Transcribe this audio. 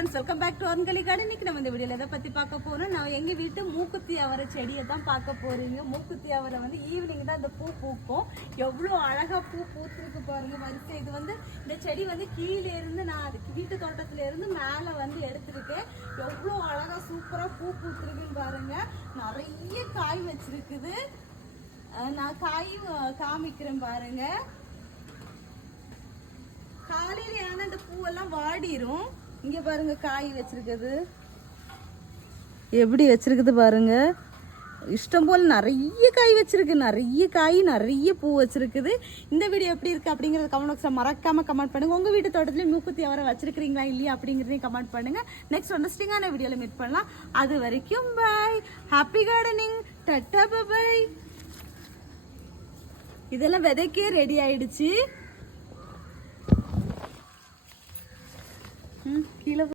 Friends, welcome back to Arunkali garden. இன்னைக்கு நம்ம இந்த வீடியோல எதை பத்தி பார்க்க போறோம், நான் எங்க வீட்டு மூக்குத்தி அவரை செடியை தான் பார்க்க போறீங்க. மூக்குத்தி அவரை வந்து ஈவினிங் தான் இந்த பூ பூக்கும். எவ்வளோ அழகா பூ பூத்திருக்கு பாருங்க வரிசை. இது வந்து இந்த செடி வந்து கீழே இருந்து நான் அதுக்கு வீட்டு தோட்டத்துல இருந்து மேலே வந்து எடுத்திருக்கேன். எவ்வளோ அழகா சூப்பரா பூ பூத்திருக்குன்னு பாருங்க. நிறைய காய் வச்சிருக்குது. நான் காயும் காமிக்கிறேன் பாருங்க. காலையில ஆனா இந்த பூவெல்லாம் வாடிரும். இங்க பாருங்க காய் வச்சிருக்குது, எப்படி வச்சிருக்குது பாருங்க. இஷ்டம் போல் நிறைய காய் வச்சிருக்கு, நிறைய காய் நிறைய பூ வச்சிருக்குது. இந்த வீடியோ எப்படி இருக்கு அப்படிங்கறது கமெண்ட் பாக்ஸ்ல மறக்காம கமெண்ட் பண்ணுங்க. உங்க வீட்டு தோட்டத்துல மூக்குத்தி அவரை வச்சிருக்கீங்களா இல்லையா அப்படிங்கறதையும் கமெண்ட் பண்ணுங்க. நெக்ஸ்ட் இன்ட்ரெஸ்டிங்கான வீடியோல மீட் பண்ணலாம். அது வரைக்கும் bye, happy gardening, tata bye. இதெல்லாம் விதைக்கே ரெடி ஆயிடுச்சு.